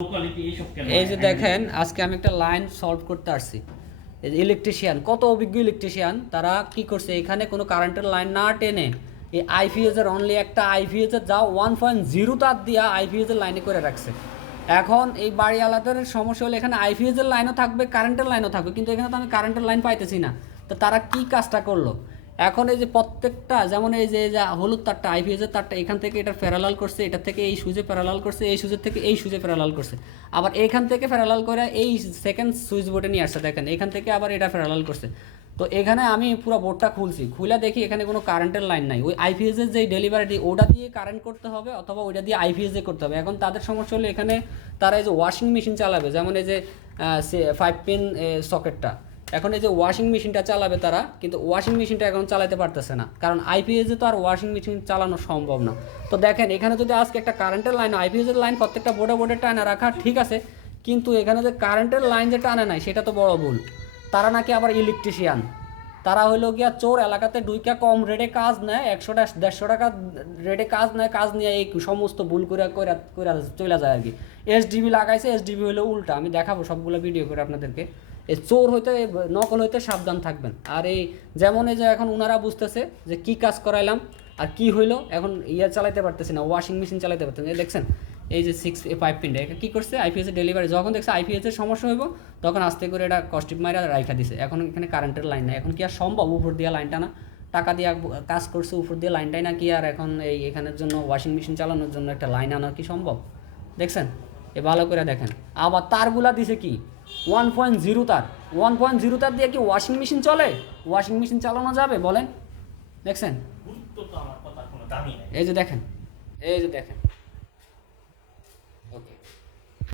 এই যে দেখেন আজকে আমি একটা লাইন সলভ করতে আসছি। এই যে ইলেকট্রিশিয়ান, কত অভিজ্ঞ ইলেকট্রিশিয়ান, তারা কি করছে, এখানে কোনো কারেন্টের লাইন না টেনে এই আইপিএসের অনলি একটা আইপিএসের যাও 1.0 তার দিয়া আইপিএসের লাইনে করে রাখছে। এখন এই বাড়িওয়ালাদের সমস্যা হলো এখানে আইপিএসের লাইনও থাকবে, কারেন্টের লাইনও থাকবে, কিন্তু এখানে তো আমি কারেন্টের লাইন পাইতেছি না। তো তারা কি কাজটা করলো, এখন এই যে প্রত্যেকটা যেমন এই যে হলুদ তারটা আইপিএসের তারটা এখান থেকে এটা প্যারালাল করছে, এটা থেকে এই সুইচে প্যারালাল করছে, এই সুইচের থেকে এই সুইচে প্যারালাল করছে, আবার এখান থেকে প্যারালাল করে এই সেকেন্ড সুইচ বোর্ডে নিয়ে আসছে। দেখেন এখান থেকে আবার এটা প্যারালাল করছে। তো এখানে আমি পুরো বোর্ডটা খুলছি, খুলে দেখি এখানে কোনো কারেন্টের লাইন নাই। ওই আইপিএসের যে ডেলিভারি ওটা দিয়ে কারেন্ট করতে হবে অথবা ওইটা দিয়ে আইপিএসে করতে হবে। এখন তাদের সমস্যা হলো এখানে তারা এই যে ওয়াশিং মেশিন চালাবে, যেমন এই যে 5 পিন সকেটটা, এখন এই যে ওয়াশিং মেশিনটা চালাবে তারা, কিন্তু ওয়াশিং মেশিনটা এখন চালাতে পারতেছে না, কারণ আইপিএসে তো আর ওয়াশিং মেশিন চালানো সম্ভব না। তো দেখেন এখানে যদি আজকে একটা কারেন্টের লাইন, আইপিএসের লাইন প্রত্যেকটা বোর্ডে বোর্ডে টানা রাখা ঠিক আছে, কিন্তু এখানে যে কারেন্টের লাইন যে টানে নাই সেটা তো বড় ভুল। তারা নাকি আবার ইলেকট্রিশিয়ান, তারা হইলো গিয়া চোর, এলাকাতে ডুইকা কম রেটে কাজ নেয়, 100-150 টাকা রেটে কাজ নেয়, কাজ নিয়ে এই সমস্ত ভুল করে চলে যায় আর কি। এসডিবি লাগাইছে, এসডিবি হলো উল্টা, আমি দেখাবো সবগুলো ভিডিও করে আপনাদেরকে। এই চোর হইতে নকল হইতে সাবধান থাকবেন। আর এই যেমন এই যে এখন ওনারা বুঝতেছে যে কি কাজ করাইলাম আর কি হইলো, এখন চালাইতে পারতেছি না, ওয়াশিং মেশিন চালাইতে পারতেছি না। দেখছেন এই যে 5 পিনটা এটা কী করছে, আইপিএসের ডেলিভারি যখন দেখছে আইপিএসের সমস্যা হইব তখন আস্তে করে এটা কস্টিপ মাইরা রাইখা দিছে। এখন এখানে কারেন্টের লাইন নাই, এখন কি আর সম্ভব উপর দিয়ে লাইনটা না, টাকা দিয়ে কাজ করছে উপর দিয়ে লাইনটাই না কি আর এখন এই এখানের জন্য ওয়াশিং মেশিন চালানোর জন্য একটা লাইন আনা কি সম্ভব? দেখছেন এ ভালো করে দেখেন। আবার তারগুলা দিছে কি 1.0 তার, 1.0 তার দিয়ে কি ওয়াশিং মেশিন চলে? ওয়াশিং মেশিন চালানো যাবে বলেন? দেখছেন এই যে দেখেন, এই যে দেখেন